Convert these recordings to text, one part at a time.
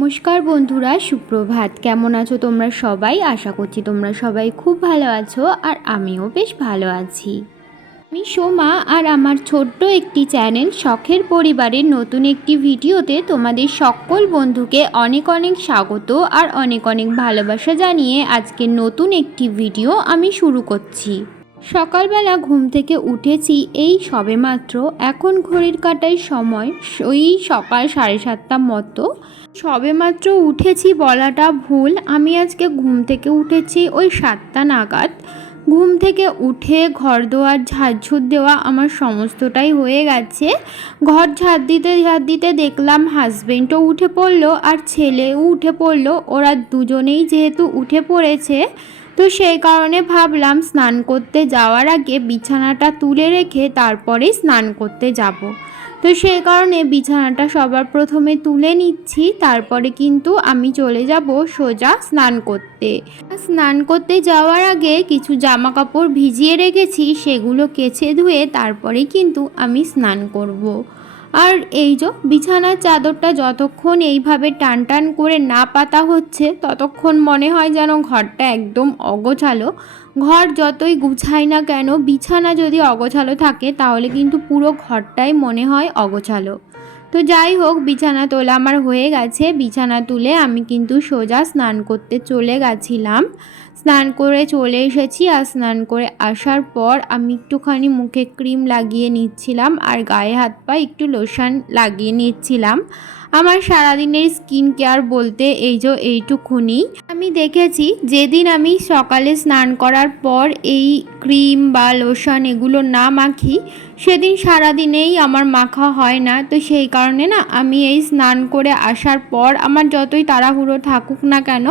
নমস্কার বন্ধুরা, সুপ্রভাত। কেমন আছো তোমরা সবাই? আশা করছি তোমরা সবাই খুব ভালো আছো, আর আমিও বেশ ভালো আছি। আমি সোমা, আর আমার ছোট্ট একটি চ্যানেল শখের পরিবারের নতুন একটি ভিডিওতে তোমাদের সকল বন্ধুকে অনেক অনেক স্বাগত আর অনেক অনেক ভালোবাসা জানিয়ে আজকে নতুন একটি ভিডিও আমি শুরু করছি। সকালবেলা ঘুম থেকে উঠেছি এই সবেমাত্র। এখন ঘড়ির কাঁটায় সময় ওই সকাল 7:30 মতো। সবেমাত্র উঠেছি বলাটা ভুল, আমি আজকে ঘুম থেকে উঠেছি ওই 7টা নাগাদ। ঘুম থেকে উঠে ঘর দোয়ার ঝাড়ঝুট দেওয়া আমার সমস্তটাই হয়ে গেছে। ঘর ঝাড় দিতে দেখলাম হাজবেন্ডও উঠে পড়লো আর ছেলেও উঠে পড়লো। ওরা দুজনেই যেহেতু উঠে পড়েছে, তো সেই কারণে ভাবলাম স্নান করতে যাওয়ার আগে বিছানাটা তুলে রেখে তারপরেই স্নান করতে যাব। তো সেই কারণে বিছানাটা সবার প্রথমে তুলে নিচ্ছি, তারপরে কিন্তু আমি চলে যাব সোজা স্নান করতে। স্নান করতে যাওয়ার আগে কিছু জামা কাপড় ভিজিয়ে রেখেছি, সেগুলো কেচে ধুয়ে তারপরে কিন্তু আমি স্নান করব। আর এই যে বিছানার চাদরটা যতক্ষণ এইভাবে টান টান করে না পাতা হচ্ছে, ততক্ষণ মনে হয় যেন ঘরটা একদম অগোছালো। ঘর যতই গুছাই না কেন, বিছানা যদি অগোছালো থাকে তাহলে কিন্তু পুরো ঘরটাই মনে হয় অগোছালো। তো যাই হোক, বিছানা তোলা আমার হয়ে গেছে। বিছানা তুলে আমি কিন্তু সোজা স্নান করতে চলে গেছিলাম। স্নান করে চলে এসেছি, আর স্নান করে আসার পর আমি একটুখানি মুখে ক্রিম লাগিয়ে নিচ্ছিলাম আর গায়ে হাত পা একটু লোশন লাগিয়ে নিচ্ছিলাম। আমার সারাদিনের স্কিন কেয়ার বলতে এইটুকুনি। আমি দেখেছি যেদিন আমি সকালে স্নান করার পর এই ক্রিম বা লোশন এগুলো না মাখি, সেদিন সারাদিনেই আমার মাখা হয় না। তো সেই কারণে না, আমি এই স্নান করে আসার পর আমার যতই তাড়াহুড়ো থাকুক না কেন,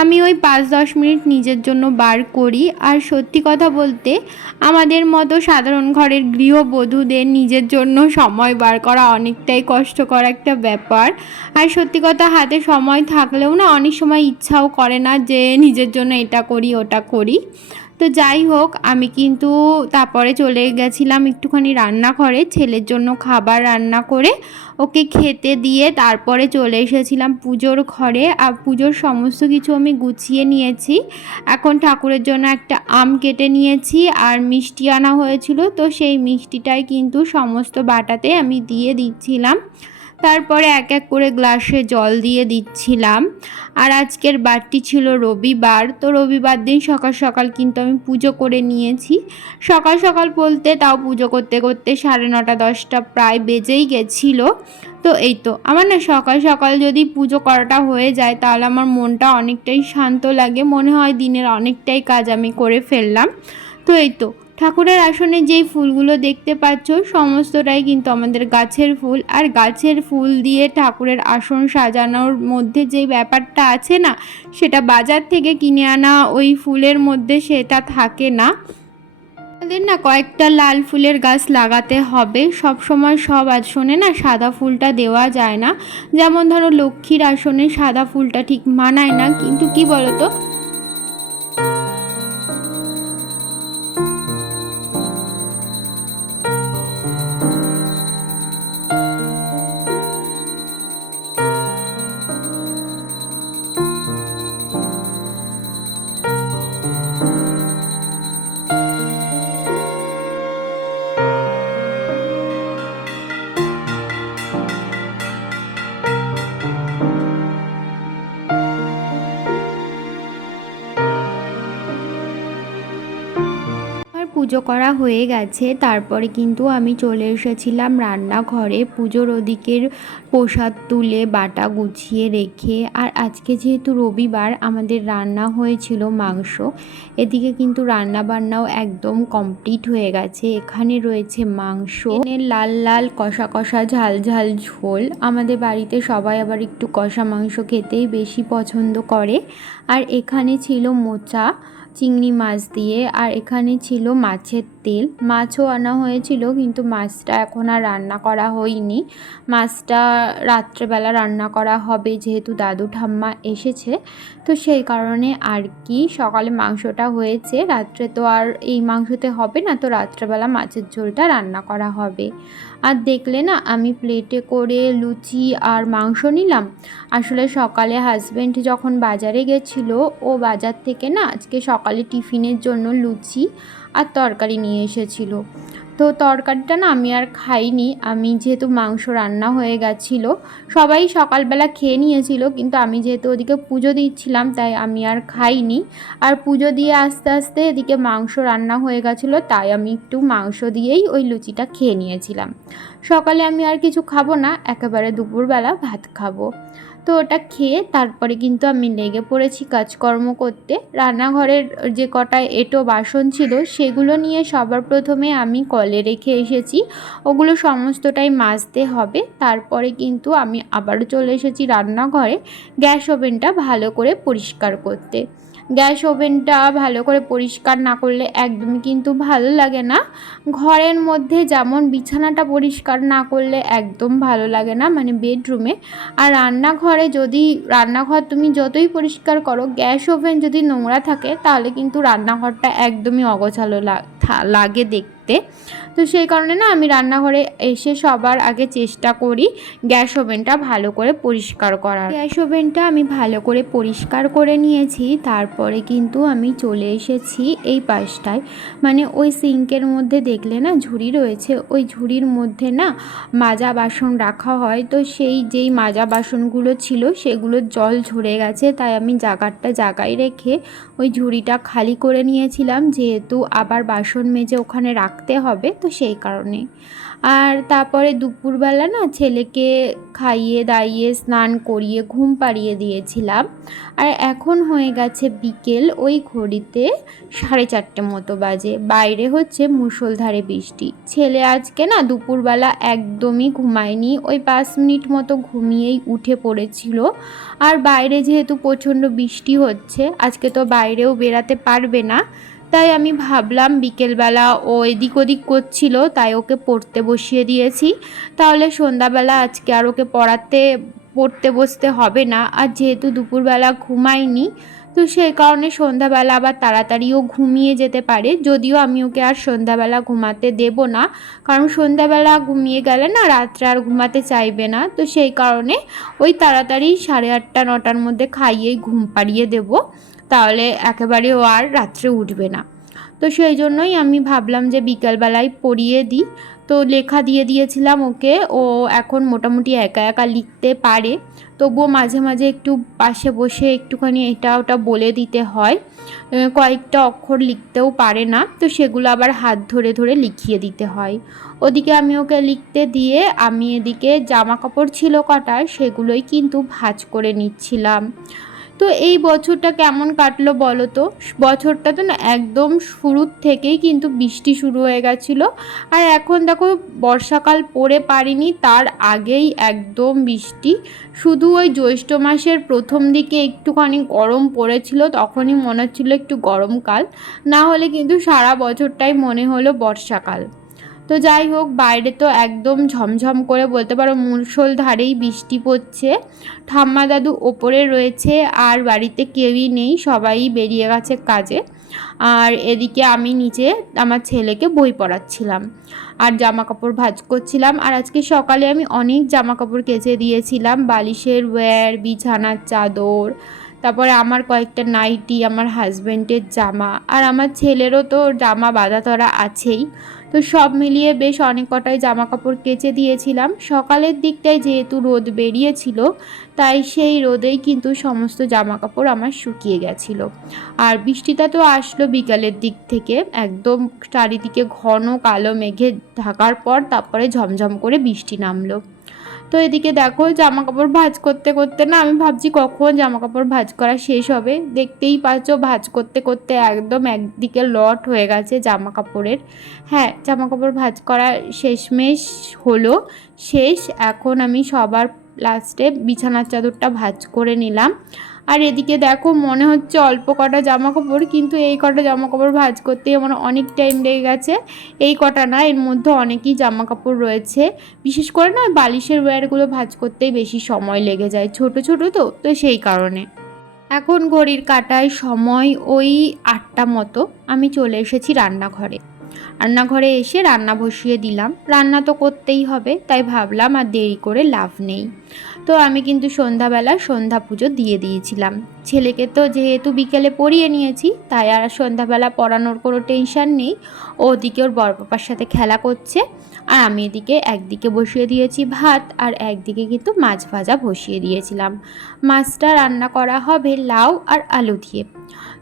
আমি ওই 5-10 মিনিট নিজের জন্য বার করি। আর সত্যি কথা বলতে, আমাদের মতো সাধারণ ঘরের গৃহবধূদের নিজের জন্য সময় বার করা অনেকটাই কষ্টকর একটা ব্যাপার। আর সত্যি কথা, হাতে সময় থাকলেও না অনেক সময় ইচ্ছাও করে না যে নিজের জন্য এটা করি ওটা করি। তো যাই হোক, আমি কিন্তু তারপরে চলে গেছিলাম একটুখানি রান্নাঘরে, ছেলের জন্য খাবার রান্না করে ওকে খেতে দিয়ে তারপরে চলে এসেছিলাম পুজোর ঘরে। আর পুজোর সমস্ত কিছু আমি গুছিয়ে নিয়েছি। এখন ঠাকুরের জন্য একটা আম কেটে নিয়েছি, আর মিষ্টি আনা হয়েছিল, তো সেই মিষ্টিটাই কিন্তু সমস্ত বাটাতে আমি দিয়ে দিচ্ছিলাম। তারপরে এক এক করে গ্লাসে জল দিয়ে দিচ্ছিলাম। আর আজকের বারটি ছিল রবিবার, তো রবিবার দিন সকাল সকাল কিন্তু আমি পুজো করে নিয়েছি। সকাল সকাল বলতে তাও পুজো করতে করতে 9:30-10টা প্রায় বেজেই গেছিলো। তো এই তো আমার না সকাল সকাল যদি পুজো করাটা হয়ে যায় তাহলে আমার মনটা অনেকটাই শান্ত লাগে, মনে হয় দিনের অনেকটাই কাজ আমি করে ফেললাম। তো এই তো ঠাকুরের আসনে যেই ফুলগুলো দেখতে পাচ্ছ, সমস্তটাই কিন্তু আমাদের গাছের ফুল। আর গাছের ফুল দিয়ে ঠাকুরের আসন সাজানোর মধ্যে যেই ব্যাপারটা আছে না, সেটা বাজার থেকে কিনে আনা ওই ফুলের মধ্যে সেটা থাকে না। আমাদের না কয়েকটা লাল ফুলের গাছ লাগাতে হবে। সব সময় সব আসনে না সাদা ফুলটা দেওয়া যায় না। যেমন ধরো লক্ষ্মীর আসনে সাদা ফুলটা ঠিক মানায় না, কিন্তু কি বলতো, পুজো করা হয়ে গেছে। তারপরে কিন্তু আমি চলে এসেছিলাম রান্নাঘরে, পুজোর ওদিকের প্রসাদ তুলে বাটা গুছিয়ে রেখে। আর আজকে যেহেতু রবিবার, আমাদের রান্না হয়েছিল মাংস। এদিকে কিন্তু রান্না বান্নাও একদম কমপ্লিট হয়ে গেছে। এখানে রয়েছে মাংস, লাল লাল কষা কষা ঝাল ঝাল ঝোল। আমাদের বাড়িতে সবাই আবার একটু কষা মাংস খেতেই বেশি পছন্দ করে। আর এখানে ছিল মোচা, চিংড়ি মাছ দিয়ে, আর এখানে ছিল মাছের তেল। মাছও আনা হয়েছিল, কিন্তু মাছটা এখন আর রান্না করা হয়নি। মাছটা রাত্রেবেলা রান্না করা হবে, যেহেতু দাদু ঠাম্মা এসেছে, তো সেই কারণে আর কি। সকালে মাংসটা হয়েছে, রাত্রে তো আর এই মাংসতে হবে না, তো রাত্রেবেলা মাছের ঝোলটা রান্না করা হবে। আর দেখলে না, আমি প্লেটে করে লুচি আর মাংস নিলাম। আসলে সকালে হাজব্যান্ড যখন বাজারে গেছিলো, ও বাজার থেকে না আজকে সকালে টিফিনের জন্য লুচি আর তরকারি নিয়ে এসেছিলো। তো তরকারিটা না আমি আর খাইনি, আমি যেহেতু মাংস রান্না হয়ে গেছিলো। সবাই সকালবেলা খেয়ে নিয়েছিল, কিন্তু আমি যেহেতু ওদিকে পুজো দিচ্ছিলাম, তাই আমি আর খাইনি। আর পুজো দিয়ে আস্তে আস্তে এদিকে মাংস রান্না হয়ে গেছিলো, তাই আমি একটু মাংস দিয়েই ওই লুচিটা খেয়ে নিয়েছিলাম। সকালে আমি আর কিছু খাবো না, একেবারে দুপুরবেলা ভাত খাবো। তো ওটা খেয়ে তারপরে কিন্তু আমি লেগে পড়েছি কাজকর্ম করতে। রান্নাঘরের যে কটা এঁটো বাসন ছিল, সেগুলো নিয়ে সবার প্রথমে আমি কলে রেখে এসেছি, ওগুলো সমস্তটাই মাজতে হবে। তারপরে কিন্তু আমি আবারও চলে এসেছি রান্নাঘরে গ্যাস ওভেনটা ভালো করে পরিষ্কার করতে। গ্যাস ওভেনটা ভালো করে পরিষ্কার না করলে একদমই কিন্তু ভালো লাগে না। ঘরের মধ্যে যেমন বিছানাটা পরিষ্কার না করলে একদম ভালো লাগে না, মানে বেডরুমে। আর রান্নাঘরে যদি রান্নাঘর তুমি যতই পরিষ্কার করো, গ্যাস ওভেন যদি নোংরা থাকে, তাহলে কিন্তু রান্নাঘরটা একদমই অগোছালো লাগে দেখতে। তো সেই কারণে না আমি রান্নাঘরে এসে সবার আগে চেষ্টা করি গ্যাস ওভেনটা ভালো করে পরিষ্কার করার। গ্যাস ওভেনটা আমি ভালো করে পরিষ্কার করে নিয়েছি। তারপরে কিন্তু আমি চলে এসেছি এই পাশটায়, মানে ওই সিঙ্কের মধ্যে দেখলে না ঝুড়ি রয়েছে, ওই ঝুড়ির মধ্যে না মাজা বাসন রাখা হয়। তো সেই যেই মাজা বাসনগুলো ছিল, সেগুলো জল ঝরে গেছে, তাই আমি জায়গায় রেখে ওই ঝুড়িটা খালি করে নিয়েছিলাম, যেহেতু আবার বাসন মেজে ওখানে রাখতে হবে, তো সেই কারণে। আর তারপরে দুপুরবেলা না ছেলেকে খাইয়ে দাইয়ে স্নান করিয়ে ঘুম পাড়িয়ে দিয়েছিলাম। আর এখন হয়ে গেছে বিকেল, ওই ঘড়িতে 4:30 মতো বাজে। বাইরে হচ্ছে মুষলধারে বৃষ্টি। ছেলে আজকে না দুপুরবেলা একদমই ঘুমায়নি, ওই 5 মিনিট মতো ঘুমিয়েই উঠে পড়েছিল। আর বাইরে যেহেতু প্রচণ্ড বৃষ্টি হচ্ছে, আজকে তো বাইরেও বেরাতে পারবে না, তাই আমি ভাবলাম বিকেলবেলা ও এদিক ওদিক করছিল, তাই ওকে পড়তে বসিয়ে দিয়েছি। তাহলে সন্ধ্যাবেলা আজকে আর ওকে পড়তে বসতে হবে না। আর যেহেতু দুপুরবেলা ঘুমায়নি, তো সেই কারণে সন্ধ্যাবেলা আবার তাড়াতাড়িও ঘুমিয়ে যেতে পারে। যদিও আমি ওকে আর সন্ধ্যাবেলা ঘুমাতে দেব না, কারণ সন্ধ্যাবেলা ঘুমিয়ে গেলে না রাত্রে আর ঘুমাতে চাইবে না। তো সেই কারণে ওই তাড়াতাড়ি 8:30 9টার মধ্যে খাইয়েই ঘুম পাড়িয়ে দেব, তাহলে একেবারে ও আর রাত্রে উঠবে না। তো সেই জন্যই আমি ভাবলাম যে বিকালবেলায় পড়িয়ে দিই। তো লেখা দিয়ে দিয়েছিলাম ওকে, ও এখন মোটামুটি একা একা লিখতে পারে, তবুও মাঝে মাঝে একটু পাশে বসে একটুখানি এটা ওটা বলে দিতে হয়। কয়েকটা অক্ষর লিখতেও পারে না, তো সেগুলো আবার হাত ধরে ধরে লিখিয়ে দিতে হয়। ওদিকে আমি ওকে লিখতে দিয়ে আমি এদিকে জামা কাপড় ছিল কটা, সেগুলোই কিন্তু ভাঁজ করে নিচ্ছিলাম। তো এই বছরটা কেমন কাটলো বলো তো? বছরটা তো না একদম শুরুর থেকেই কিন্তু বৃষ্টি শুরু হয়ে গেছিলো। আর এখন দেখো বর্ষাকাল পড়ে পারিনি, তার আগেই একদম বৃষ্টি। শুধু ওই জ্যৈষ্ঠ মাসের প্রথম দিকে একটুখানি গরম পড়েছিল, তখনই মনে হচ্ছিলো একটু গরমকাল, না হলে কিন্তু সারা বছরটাই মনে হলো বর্ষাকাল। তো যাই হোক, বাইরে তো একদম ঝমঝম করে বলতে পারো মুষলধারেই বৃষ্টি পড়ছে। ঠাম্মা দাদু ওপরে রয়েছে, আর বাড়িতে কেউই নেই, সবাই বেরিয়ে গেছে কাজে। আর এদিকে আমি নিচে আমার ছেলেকে বই পড়াচ্ছিলাম আর জামা কাপড় ভাঁজ করছিলাম। আর আজকে সকালে আমি অনেক জামা কাপড় কেচে দিয়েছিলাম, বালিশের ওয়্যার, বিছানার চাদর, তারপরে আমার কয়েকটা নাইটি, আমার হাজব্যান্ডের জামা, আর আমার ছেলেরও তো জামা বাঁধা ধরা আছেই। তো সব মিলিয়ে বেশ অনেক কটাই জামা কাপড় কেচে দিয়েছিলাম। সকালের দিকটায় যেহেতু রোদ বেরিয়েছিল, তাই সেই রোদেই কিন্তু সমস্ত জামা কাপড় আমার শুকিয়ে গেছিলো। আর বৃষ্টিটা তো আসলো বিকালের দিক থেকে, একদম চারিদিকে ঘন কালো মেঘে ঢাকার পর তারপরে ঝমঝম করে বৃষ্টি নামলো। তো এদিকে দেখো জামা কাপড় ভাঁজ করতে করতে না আমি ভাবছি কখন জামা কাপড় ভাঁজ করা শেষ হবে। দেখতেই পাচ্ছ ভাঁজ করতে করতে একদম একদিকে লট হয়ে গেছে জামা কাপড়ের। হ্যাঁ, জামা কাপড় ভাঁজ করা শেষমেশ হলো শেষ। এখন আমি সবার লাস্টে বিছানার চাদরটা ভাঁজ করে নিলাম। আর এদিকে দেখো মনে হচ্ছে অল্প কটা জামা কাপড়, কিন্তু এই কটা জামা কাপড় ভাঁজ করতে আমার অনেক টাইম লেগে গেছে। এই কটা না, এর মধ্যে অনেকই জামা কাপড় রয়েছে। বিশেষ করে না বালিশের ওয়্যারগুলো ভাঁজ করতেই বেশি সময় লেগে যায়, ছোট ছোট তো সেই কারণে। এখন ঘড়ির কাঁটায় সময় ওই 8টা মতো। আমি চলে এসেছি রান্নাঘরে এসে রান্না বসিয়ে দিলাম। রান্না তো করতেই হবে, তাই ভাবলাম আর দেরি করে লাভ নেই। তো আমি কিন্তু সন্ধ্যাবেলা সন্ধ্যা পুজো দিয়ে দিয়েছিলাম। ছেলেকে তো যেহেতু বিকেলে পড়িয়ে নিয়েছি, তাই আর সন্ধ্যাবেলা পড়ানোর কোনো টেনশান নেই। ওদিকে ওর বড়পাপার সাথে খেলা করছে, আর আমি এদিকে একদিকে বসিয়ে দিয়েছি ভাত, আর একদিকে কিন্তু মাছ ভাজা বসিয়ে দিয়েছিলাম। মাছটা রান্না করা হবে লাউ আর আলু দিয়ে।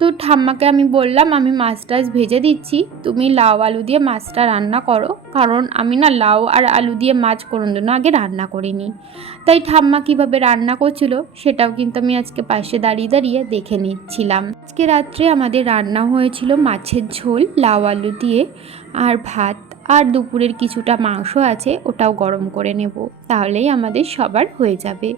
তো ঠাম্মাকে আমি বললাম আমি মাছ টাছ ভেজে দিচ্ছি, তুমি লাউ আলু দিয়ে মাছটা রান্না করো, কারণ আমি না লাউ আর আলু দিয়ে মাছ কোনোদিনও আগে রান্না করিনি। তাই ঠাম্মা কীভাবে রান্না করছিল সেটাও কিন্তু আমি আজকে পাশে দাঁড়িয়ে দাঁড়িয়ে দেখে নিচ্ছিলাম। আজকে রাত্রে আমাদের রান্না হয়েছিল মাছের ঝোল লাউ আলু দিয়ে আর ভাত, আর দুপুরের কিছুটা মাংস আছে, ওটাও গরম করে নেব, তাহলেই আমাদের সবার হয়ে যাবে।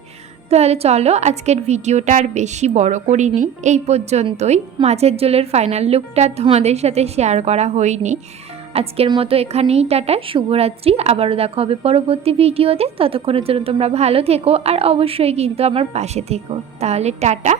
তাহলে চলো আজকের ভিডিওটা আর বেশি বড় করিনি, এই পর্যন্তই। মাছের ঝোলের ফাইনাল লুকটা তোমাদের সাথে শেয়ার করা হয়নি। আজকের মতো এখানেই টাটা, শুভরাত্রি। আবারও দেখা হবে পরবর্তী ভিডিওতে। ততক্ষণের জন্য তোমরা ভালো থেকো, আর অবশ্যই কিন্তু আমার পাশে থেকো। তাহলে টাটা।